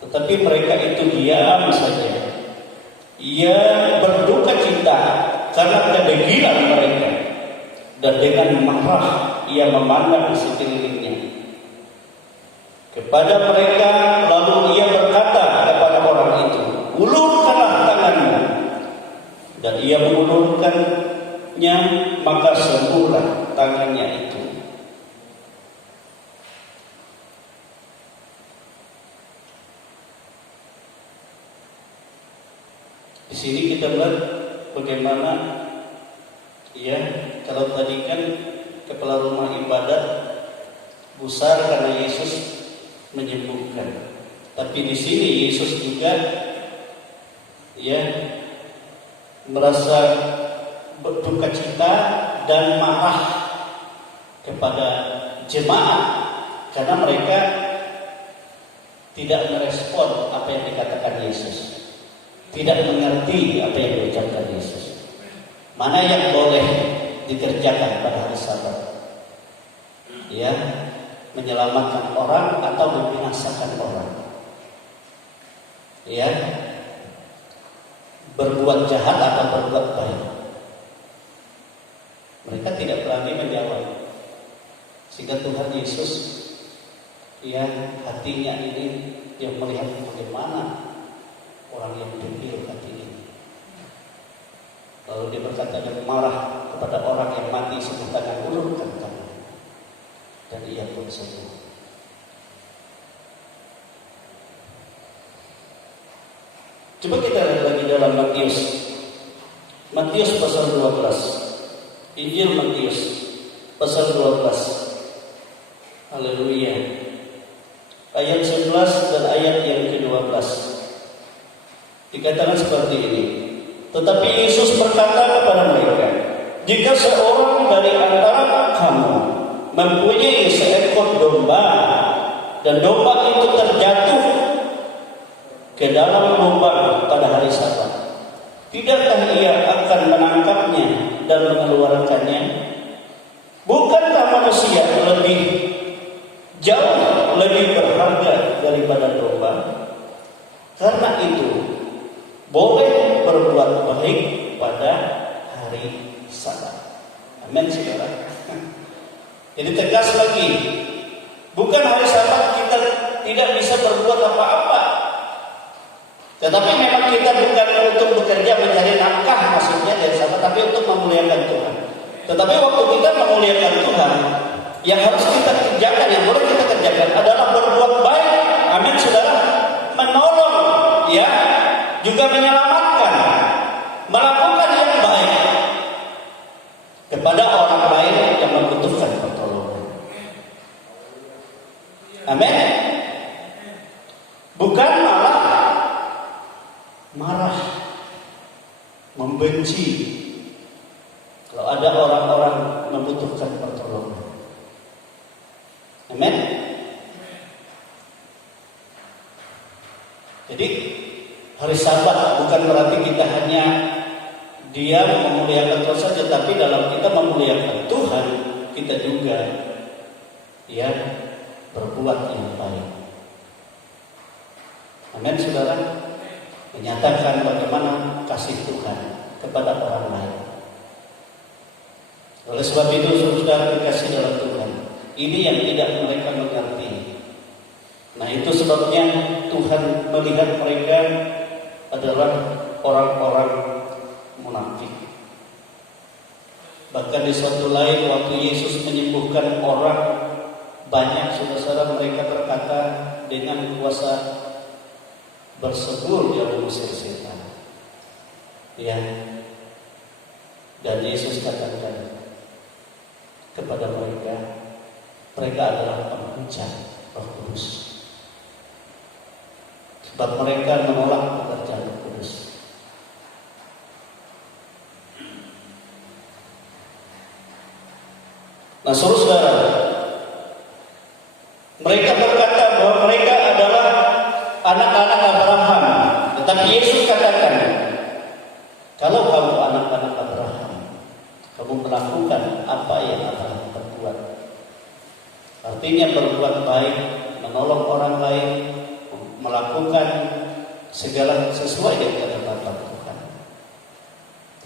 Tetapi mereka itu diam saja. Ia berduka cita karena kedegilan mereka, dan dengan marah ia memandang sekelilingnya. Kepada mereka lalu ia berkata kepada orang itu, ulurkanlah tanganmu. Dan ia mengulurkannya, maka sembuhlah tangannya itu. Di sini kita melihat bagaimana ya, kalau tadi kan kepala rumah ibadat gusar karena Yesus menyembuhkan, tapi di sini Yesus juga ya merasa berduka cita dan marah kepada jemaat karena mereka tidak merespon apa yang dikatakan Yesus. Tidak mengerti apa yang diucapkan Yesus. Mana yang boleh dikerjakan pada hari Sabat? Ya, menyelamatkan orang atau membinasakan orang? Ya, berbuat jahat atau berbuat baik? Mereka tidak berani menjawab. Sehingga Tuhan Yesus, ya, hatinya ini yang melihat bagaimana orang yang degil hati ini. Lalu dia berkata dan marah kepada orang yang mati sebut tangan, ulurkan tangan. Dan ia pun sembuh. Coba kita lihat lagi dalam Matius pasal 12. Injil Matius pasal 12. Haleluya. Ayat 11 dan ayat yang ke-12. Dikatakan seperti ini. Tetapi Yesus berkata kepada mereka, jika seorang dari antara kamu mempunyai seekor domba dan domba itu terjatuh ke dalam lubang pada hari Sabat, tidakkah ia akan menangkapnya dan mengeluarkannya? Bukankah manusia lebih jauh lebih berharga daripada domba? Karena itu boleh berbuat baik pada hari Sabat. Amin, saudara. Jadi tegas lagi, bukan hari Sabat kita tidak bisa berbuat apa-apa, tetapi memang kita bukan untuk bekerja mencari nafkah maksudnya dari Sabat, tapi untuk memuliakan Tuhan. Tetapi waktu kita memuliakan Tuhan, Yang harus kita kerjakan, yang boleh kita kerjakan adalah berbuat baik. Amin, saudara. Menolong, ya, juga menyelamatkan, melakukan yang baik kepada orang lain yang membutuhkan pertolongan. Amin. Bukan malah marah, membenci kalau ada orang-orang membutuhkan pertolongan. Amin. Jadi hari Sabat bukan berarti kita hanya diam memuliakan Tuhan saja, tapi dalam kita memuliakan Tuhan, kita juga ya berbuat yang baik. Amin, saudara. Menyatakan bagaimana kasih Tuhan kepada orang lain. Oleh sebab itu, saudara dikasih dalam Tuhan, ini yang tidak mereka mengerti. Nah, itu sebabnya Tuhan melihat mereka adalah orang-orang munafik. Bahkan di suatu lain, waktu Yesus menyembuhkan orang banyak, saudara, mereka berkata dengan kuasa bersebut dia mengusir setan. Ya. Dan Yesus katakan kepada mereka, mereka adalah penghujat Roh Kudus. Sebab mereka menolak pekerjaan Roh Kudus. Nah, saudara, mereka berkata bahwa mereka adalah anak-anak Abraham. Tetapi Yesus katakan, kalau kamu anak-anak Abraham, kamu melakukan apa yang Abraham berbuat. Artinya berbuat baik, menolong orang lain, melakukan segala sesuai dengan kata Tuhan.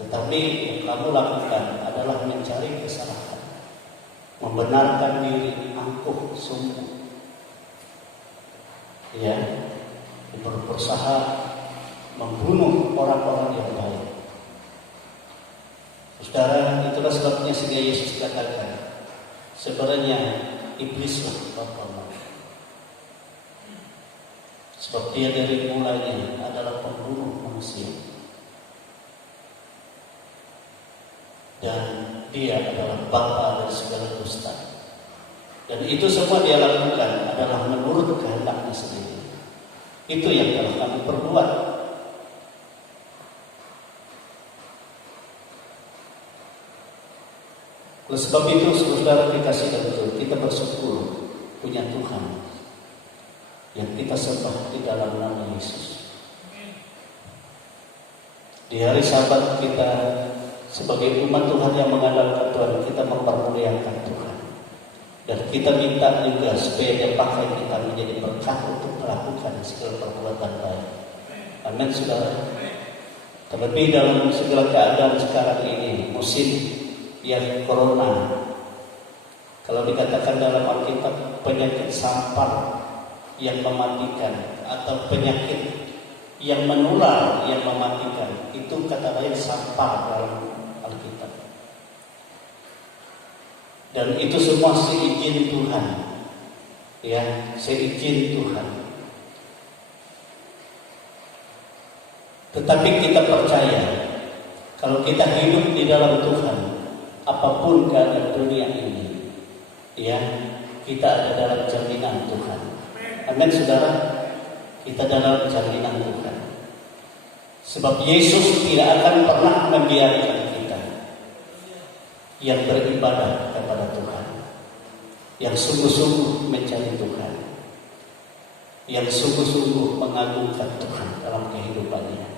Tetapi yang kamu lakukan adalah mencari kesalahan, membenarkan diri, angkuh sungguh, ya, berusaha membunuh orang-orang yang baik. Saudara, itulah sebabnya sehingga Yesus katakan, sebenarnya iblislah bapamu. Sebab dia dari mulanya adalah pembunuh manusia. Dan dia adalah bapa dari segala dusta. Dan itu semua dia lakukan adalah menurut kehendaknya sendiri. Itu yang telah kami perbuat. Oleh sebab itu, saudara dikasih dan betul, kita bersyukur punya Tuhan yang kita sembah di dalam nama Yesus. Di hari Sabat kita sebagai umat Tuhan yang mengandalkan Tuhan, kita mempermuliakan Tuhan. Dan kita minta juga supaya dia pakai kita menjadi berkat untuk melakukan segala perbuatan baik. Amin, saudara. Terlebih dalam segala keadaan sekarang ini, musim yang corona, kalau dikatakan dalam Alkitab penyakit sampar yang mematikan atau penyakit yang menular yang mematikan, itu kata lain sampar dalam Alkitab. Dan itu semua seizin Tuhan, ya, seizin Tuhan. Tetapi kita percaya kalau kita hidup di dalam Tuhan, apapun keadaan dunia ini, ya, kita ada dalam jaminan Tuhan. Amin, saudara. Kita dalam jaminan Tuhan. Sebab Yesus tidak akan pernah membiarkan kita yang beribadah kepada Tuhan, yang sungguh-sungguh mencari Tuhan, yang sungguh-sungguh mengagungkan Tuhan dalam kehidupannya.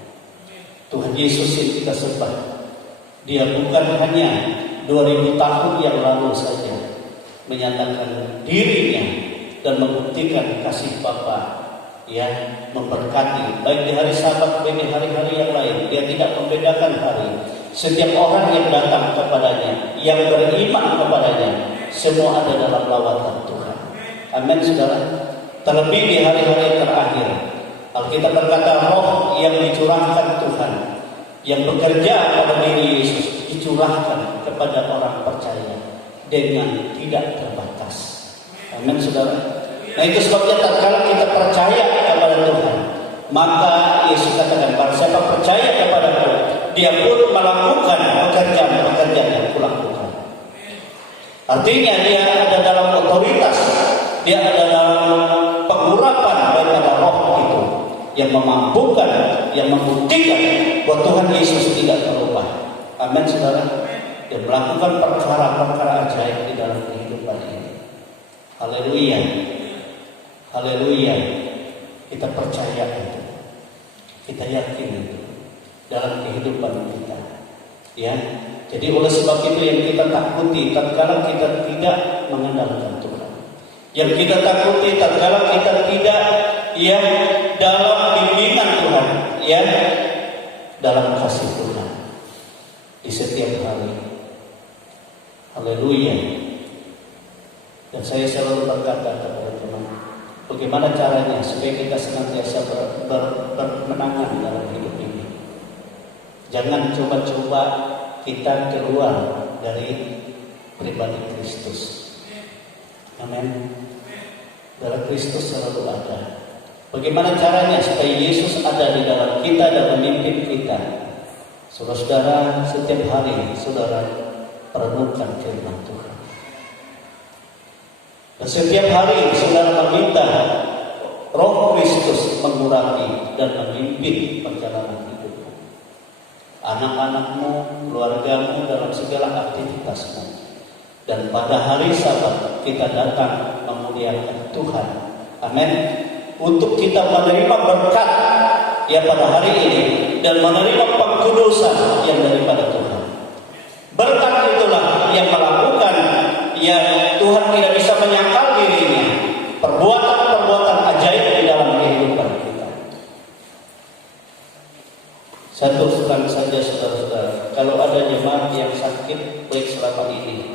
Tuhan Yesus yang kita sembah, dia bukan hanya 2000 tahun yang lalu saja menyatakan dirinya dan membuktikan kasih Bapa, ya, memberkati baik di hari Sabat baik di hari-hari yang lain. Dia tidak membedakan hari. Setiap orang yang datang kepadanya, yang beriman kepadanya, semua ada dalam lawatan Tuhan. Amin, saudara. Terlebih di hari-hari terakhir, Alkitab berkata roh yang dicurahkan Tuhan, yang bekerja pada diri Yesus, dicurahkan kepada orang percaya dengan tidak terbatas. Amin, saudara. Nah, itu sebabnya tatkala kita percaya kepada Tuhan, maka Yesus katakan, barang siapa percaya kepadaku, dia pun melakukan pekerjaan yang kulakukan. Artinya dia ada dalam otoritas, dia ada dalam pengurapan daripada roh itu, yang memampukan, yang membuktikan bahwa Tuhan Yesus tidak berubah. Amin, saudara. Dia melakukan perkara-perkara ajaib di dalam kehidupan ini. Haleluya. Haleluya. Kita percaya itu. Kita yakin itu dalam kehidupan kita. Ya. Jadi oleh sebab itu yang kita takuti tatkala kita tidak mengandalkan Tuhan. Yang kita takuti tatkala kita tidak dalam bimbingan Tuhan, dalam kasih Tuhan di setiap hari. Haleluya. Dan saya selalu berkata kepada teman, bagaimana caranya supaya kita senantiasa bermenangan dalam hidup ini. Jangan coba-coba kita keluar dari pribadi Kristus. Amin. Dalam Kristus selalu ada. Bagaimana caranya supaya Yesus ada di dalam kita dan memimpin kita? Saudara-saudara, setiap hari saudara renungkan firman Tuhan. Dan setiap hari saudara meminta Roh Kristus mengurapi dan memimpin perjalanan hidupmu, anak-anakmu, keluargamu dalam segala aktivitasmu. Dan pada hari Sabat kita datang memuliakan Tuhan. Amin. Untuk kita menerima berkat pada hari ini dan menerima pengkudusan yang daripada Tuhan. Berkat itulah yang melakukan Tuhan tidak bisa menyangkal dirinya. Perbuatan-perbuatan ajaib di dalam kehidupan kita. Satu terang saja saudara-saudara, kalau ada jemaat yang sakit baik selama ini,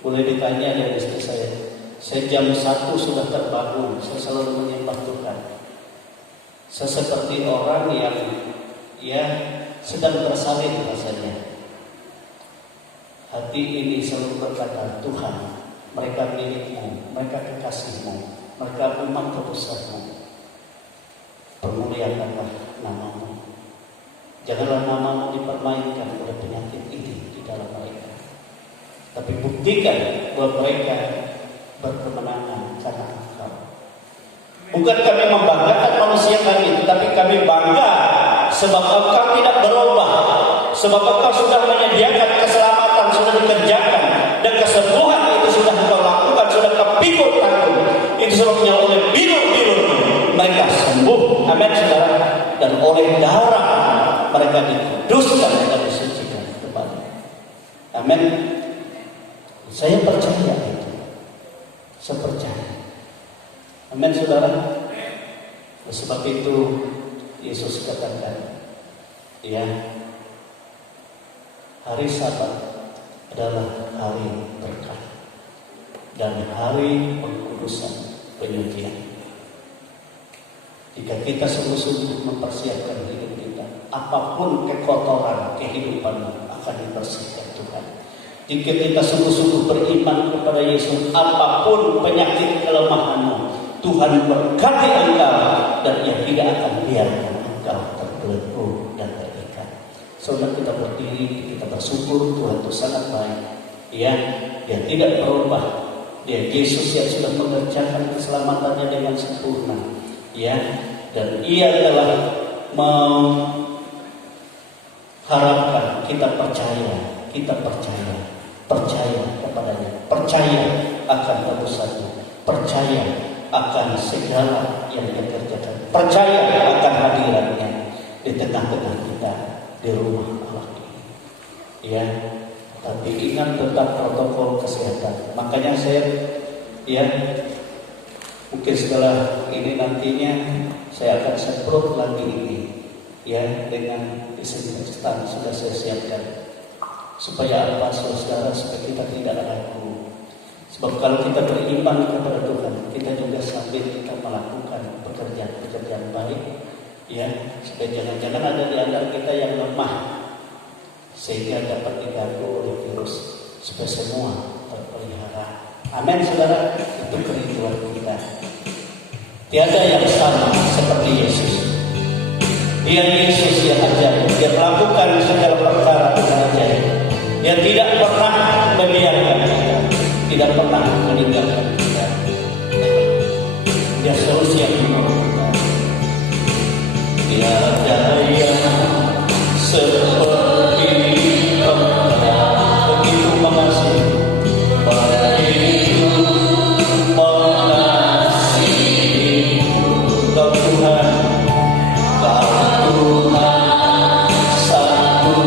boleh ditanya dari istri saya jam 1 sudah terbangun, saya selalu menyembah Tuhan. Saya seperti orang yang sedang tersalin rasanya. Hati ini selalu berkata, Tuhan, mereka milikmu, mereka kekasihmu, mereka umat terbesarmu. Permuliakanlah namamu. Janganlah namamu dipermainkan oleh penyakit ini di dalam mereka. Tapi buktikan bahwa mereka berkemenangan karena Engkau. Bukan kami membanggakan manusia kami, tetapi kami bangga sebab Engkau tidak berubah, sebab Engkau sudah menyediakan keselamatan, sudah dikerjakan, dan kesembuhan itu sudah Engkau lakukan, sudah kepikul tangan. Itu sebabnya oleh bilur-bilur mereka sembuh. Amin, saudara. Dan oleh darah mereka dikuduskan dan disucikan kembali. Amin. Saya percaya itu. Saya percaya. Amin, saudara. Sebab itu Yesus katakan, hari Sabat adalah hari berkah dan hari pengkudusan, penyucian. Jika kita sungguh-sungguh mempersiapkan hidup kita, apapun kekotoran kehidupanmu akan dibersihkan Tuhan. Jika kita sungguh-sungguh beriman kepada Yesus, apapun penyakit kelemahanmu, Tuhan berkati engkau dan Ia tidak akan biarkan engkau terbelenggu dan terikat. Saudara, kita berdiri, kita bersyukur Tuhan itu sangat baik. Dia tidak berubah. Dia Yesus yang sudah mengerjakan keselamatannya dengan sempurna. Dan Ia telah mengharapkan kita percaya kepadanya, percaya akan tebusannya, percaya akan segala yang Dia kerjakan, percaya akan hadirannya di tengah-tengah kita di rumah Allah ini. Tapi ingat tetap protokol kesehatan. Makanya saya mungkin setelah ini nantinya saya akan semprot lagi ini dengan disinfektan sudah saya siapkan. Supaya apa, saudara? Supaya kita tidak ragu. Sebab kalau kita beriman kepada Tuhan, kita juga sambil kita melakukan pekerjaan-pekerjaan baik, supaya jangan-jangan ada di antara kita yang lemah sehingga dapat diganggu oleh virus. Supaya semua terpelihara Amin, saudara. Itu kerinduan kita. Tiada yang sama seperti Yesus. Dia Yesus yang ajaib. Dia melakukan segala perkara dengan ajaib. Dia tidak pernah membiarkan kita, tidak pernah meninggalkan kita. Dia solusi yang menolong kita. Tiada yang seperti Engkau, begitu mengasihi, begitu mengasihi. Engkau Tuhan, Kau Tuhan satu.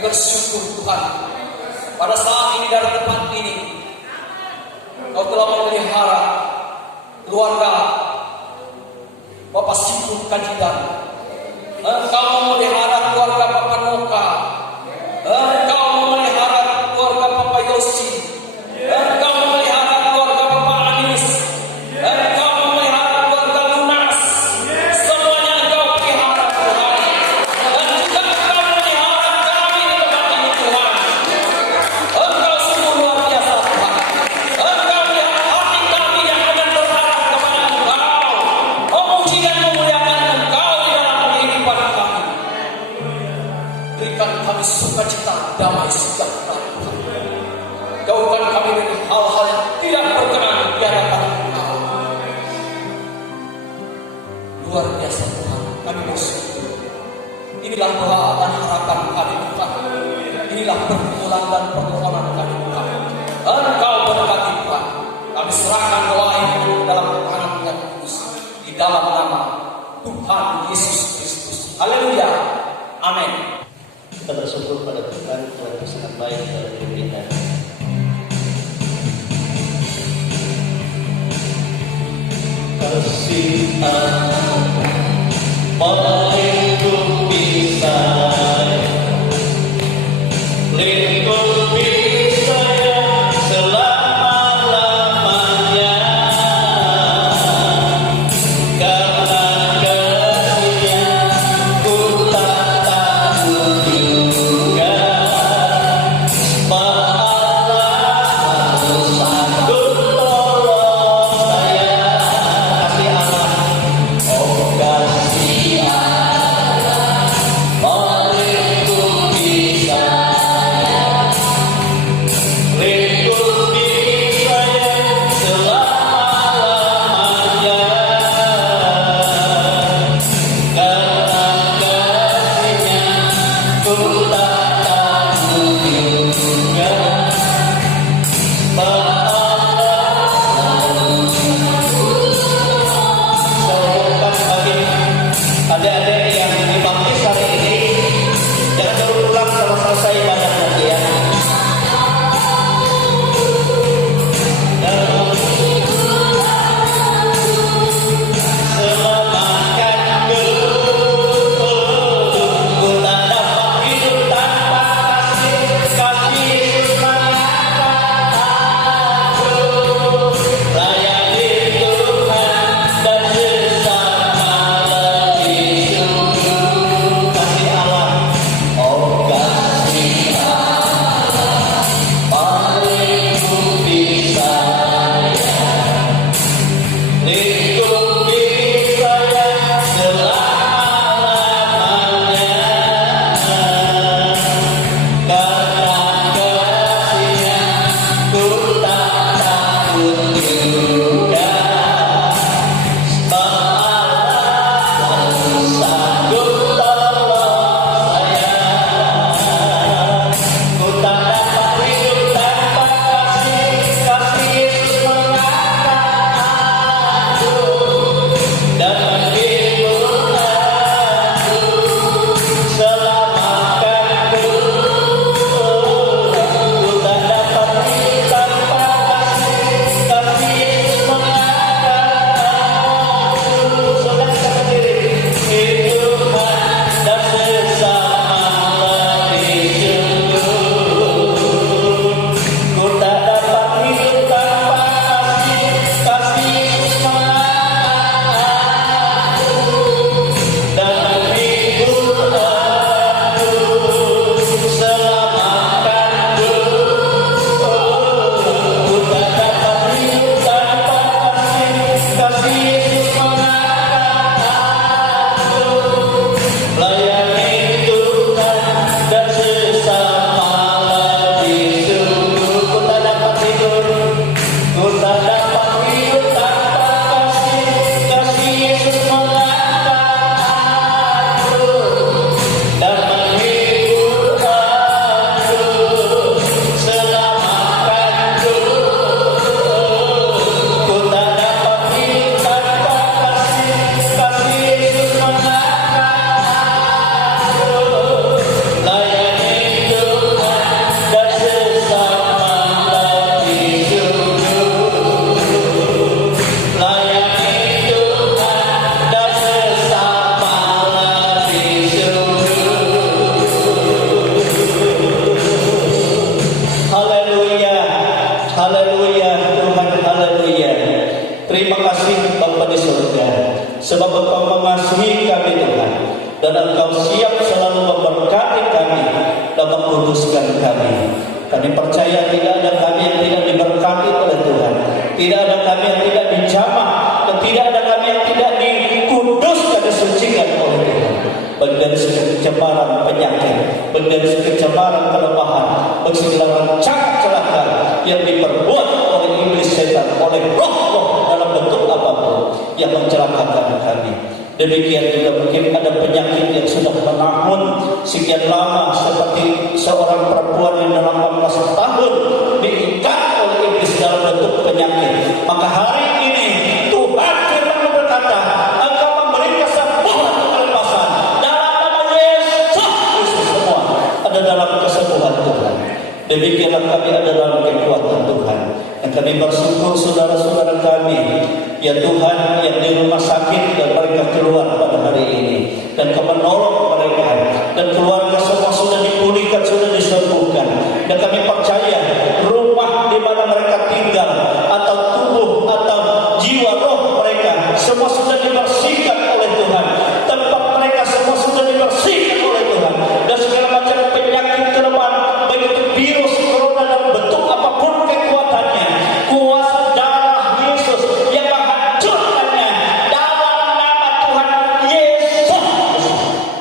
bersyukur Tuhan. Pada saat ini dari tempat ini, Kau telah memelihara keluarga Bapak Sikut Kajidan. Engkau memelihara keluarga Bapak Noka. Engkau memelihara keluarga Bapak Yosi. Engkau memelihara keluarga Bapak Anis. Engkau memelihara keluarga Lunas. Semuanya Engkau pelihara Tuhan. Dan juga Engkau memelihara kami di tempat ini Tuhan. Engkau sungguh luar biasa Tuhan. Engkau lihat hati kami yang akan berharap kepada Engkau. Memuji dan memuliakan Engkau di dalam kehidupan kami. Berikan kami sukacita, damai, sejahtera Tuhan. Jauhkan kami dari hal-hal yang tidak berkenan di hadapan Engkau. Luar biasa Tuhan, kami bersyukur. Inilah doa dan harapan kami Tuhan. Inilah pergumulan dan permohonan kami Tuhan. Engkau berkati Tuhan. Kami serahkan doa ini dalam tangan yang kudus. Di dalam nama Tuhan Yesus Kristus. Haleluya. Amin. Kita bersyukur pada Tuhan yang sangat baik dalam hidup kita. Kasih Allah melingkupi saya, lingkupi saya selama-lamanya. Karena kasih-Nya ku tak takut juga. Allah sanggup tolong saya. Kasih Allah, oh kasih Allah. dan Engkau siap selalu memberkati kami dan mengkuduskan kami. Kami percaya tidak ada kami yang tidak diberkati oleh Tuhan, tidak ada kami yang tidak dijamah, dan tidak ada kami yang tidak dikuduskan, disucikan oleh Tuhan. Baik dari segi kecemaran penyakit, baik dari segi kecemaran kelemahan, baik segala rencana celaka yang diperbuat oleh iblis setan, oleh roh-roh dalam bentuk apapun yang mencelakakan kami. Demikian juga mungkin ada penyakit yang sudah menahun sekian lama, seperti seorang perempuan yang dalam 18 tahun diikat oleh iblis dalam bentuk penyakit. Maka hari ini Tuhan firman berkata, Engkau memberi kesembuhan, kelepasan dalam nama Yesus Kristus. Semua ada dalam kesembuhan Tuhan. Demikianlah kami ada dalam kekuatan Tuhan. Dan kami bersyukur saudara-saudara kami, ya Tuhan, yang di rumah sakit dan mereka keluar pada hari ini, dan Kau menolong mereka, dan keluarga semua sudah dipulihkan, sudah disembuhkan. Dan kami percaya rumah di mana mereka tinggal, atau tubuh, atau jiwa roh mereka, semua sudah dibersihkan oleh Tuhan. Tempat mereka semua sudah dibersihkan oleh Tuhan. Dan segala macam penyakit kelemahan, baik itu virus, corona, dan bentuk apapun kekuatannya, kuasa darah Yesus yang menghancurkannya dalam nama Tuhan Yesus.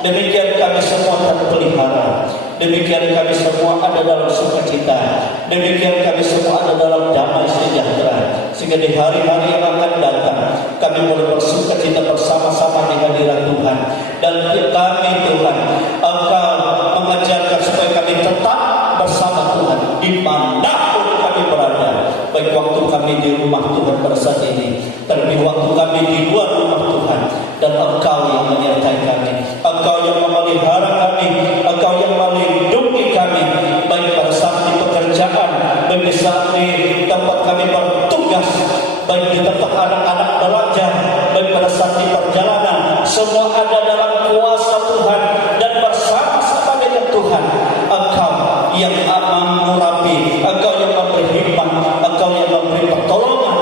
Demikian kami semua terpelihara. Demikian kami semua ada dalam sukacita. Demikian kami semua ada dalam damai sejahtera. Sehingga di hari-hari yang akan datang, kami boleh bersukacita bersama-sama di hadirat Tuhan. Dan kami Tuhan, Engkau mengajarkan supaya kami tetap bersama Tuhan dimanapun kami berada. Baik waktu kami di rumah Tuhan pada saat ini, terlebih waktu kami di luar rumah Tuhan. Dan Engkau yang menyertai kami, Engkau yang memelihara kami, Engkau yang melindungi kami, baik pada saat di pekerjaan, baik di saat di tempat kami bertugas, baik di tempat anak-anak belajar, baik pada saat di perjalanan. Semua ada dalam kuasa Tuhan, dan bersama-sama dengan Tuhan. Engkau yang mengurapi, Engkau yang memberi hikmat, Engkau yang memberi pertolongan,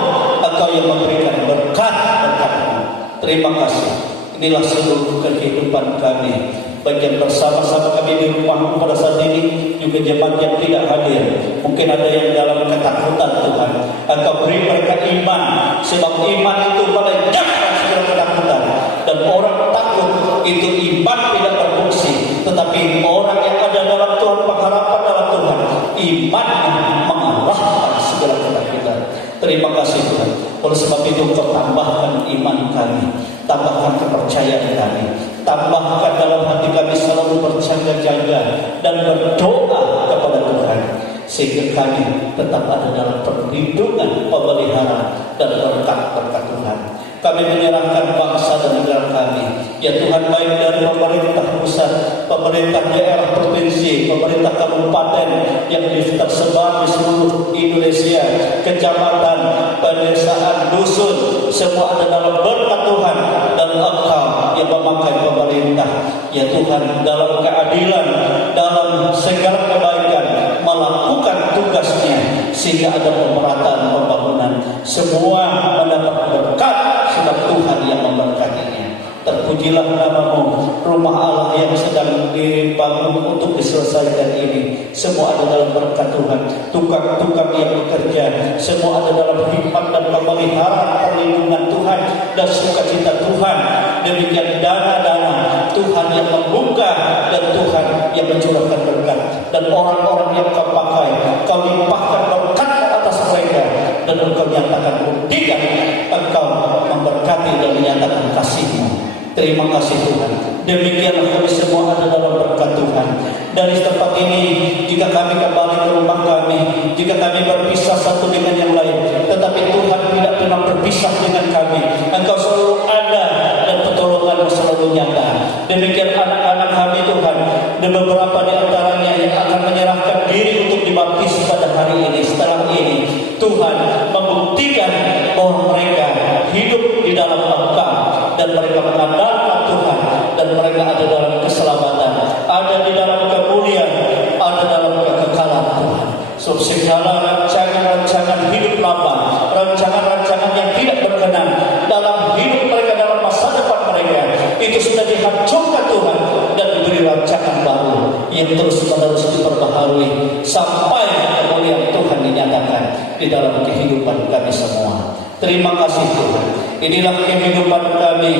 Engkau yang memberikan berkat-berkat-Mu. Terima kasih. Inilah seluruh kehidupan kami, baik yang bersama-sama kami di rumah pada saat ini, juga jemaat yang tidak hadir. Mungkin ada yang dalam ketakutan Tuhan. Engkau beri mereka iman, sebab iman itu melenyapkan segala ketakutan. Dan orang takut itu iman tidak berfungsi. Tetapi orang yang ada dalam Tuhan, pengharapan dalam Tuhan, imannya mengalahkan segala ketakutan. Terima kasih Tuhan. Oleh sebab itu Engkau tambahkan iman kami, tambahkan kepercayaan kami, tambahkan dalam hati kami selalu berjaga-jaga dan berdoa kepada Tuhan, sehingga kami tetap ada dalam perlindungan, pemeliharaan, dan berkat-berkat Tuhan. Kami menyerahkan bangsa dan negara kami, ya Tuhan, baik dari pemerintah pusat, pemerintah daerah provinsi, pemerintah kabupaten yang tersebar di seluruh Indonesia, kecamatan, pedesaan, dusun, semua ada dalam berkat Tuhan. Dan Engkau yang memakai pemerintah, ya Tuhan, dalam keadilan, dalam segala kebaikan, melakukan tugasnya, sehingga ada pemerataan pembangunan, semua mendapat berkat sebab Tuhan yang memberkatinya. Terpujilah nama-Mu. Rumah Allah yang sedang dibangun untuk diselesaikan ini, semua ada dalam berkat Tuhan. Tukang-tukang yang bekerja, semua ada dalam hikmat dan pemeliharaan perlindungan Tuhan dan sukacita Tuhan. Demikian dana-dana Tuhan yang membuka, dan Tuhan yang mencurahkan berkat. Dan orang-orang yang Kau pakai, Kau limpahkan berkat atas mereka, dan Engkau nyatakan buktikan Engkau memberkati dan menyatakan kasih-Mu. Terima kasih Tuhan. Demikianlah kami semua ada dalam berkat Tuhan. Dari tempat ini, jika kami kembali ke rumah kami, jika kami berpisah satu dengan yang lain, tetapi Tuhan tidak pernah berpisah dengan kami. Engkau selalu ada, dan pertolongan-Mu selalu nyata. Demikian anak-anak kami Tuhan, dan beberapa di antaranya yang akan menyerahkan diri untuk dibaptis pada hari ini. Setelah ini Tuhan membuktikan bahwa mereka hidup di dalam Engkau, dan mereka mengandalkan Tuhan, dan mereka ada dalam keselamatan, ada di dalam kemuliaan, ada dalam kekekalan Tuhan. So segala rancangan-rancangan hidup lama, rancangan-rancangan yang tidak berkenan dalam hidup mereka, dalam masa depan mereka, itu sudah dihancurkan Tuhan, yang terus-menerus diperbaharui sampai kemuliaan Tuhan dinyatakan di dalam kehidupan kami semua. Terima kasih Tuhan. Inilah kehidupan kami,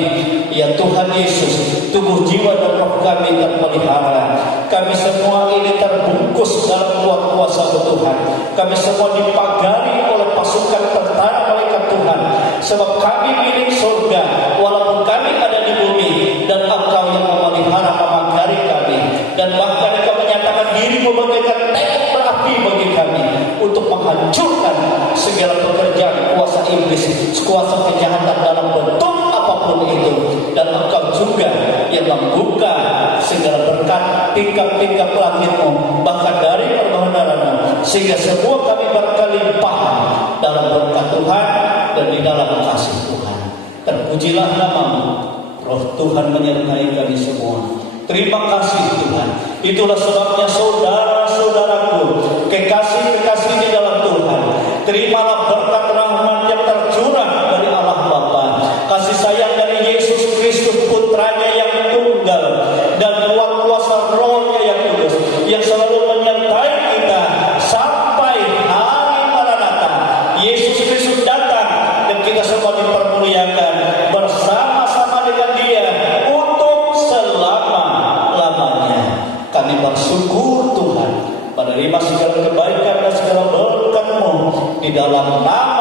ya Tuhan Yesus. Tubuh, jiwa, dan roh kami terpelihara. Kami semua ini terbungkus dalam kuasa Tuhan. Kami semua dipagari oleh pasukan tentara malaikat Tuhan. Sebab kami milik surga, walaupun kami ada di bumi, dan Engkau yang memelihara, memagari kami. Dan bahkan Engkau menyatakan diri-Mu bagaikan tembok berapi bagi kami untuk menghancurkan segala pekerjaan kuasa iblis, kuasa kejahatan dalam bentuk apapun itu. Dan Engkau juga yang membuka segala berkat tingkap-tingkap langit-Mu, bahkan dari permohonan-Mu, sehingga semua kami berkelimpahan dalam berkat Tuhan dan di dalam kasih Tuhan. Terpujilah nama-Mu. Roh Tuhan menyertai kami semua. Terima kasih Tuhan. Itulah sebabnya saudara-saudaraku, kekasih-kekasih di dalam Tuhan, terimalah berkat rahmat yang tercurah dari Allah Bapa, kasih sayang dari Yesus Kristus Putranya yang tunggal, dan kuasa Roh-Nya yang kudus yang selalu menyertai kita sampai hari Maranatha. Yesus Kristus datang dan kita semua dipermuliakan bersama-sama dengan Dia untuk selama-lamanya. Kami bersyukur Tuhan, menerima segala kebaikan dan segala berkat-Mu di dalam nama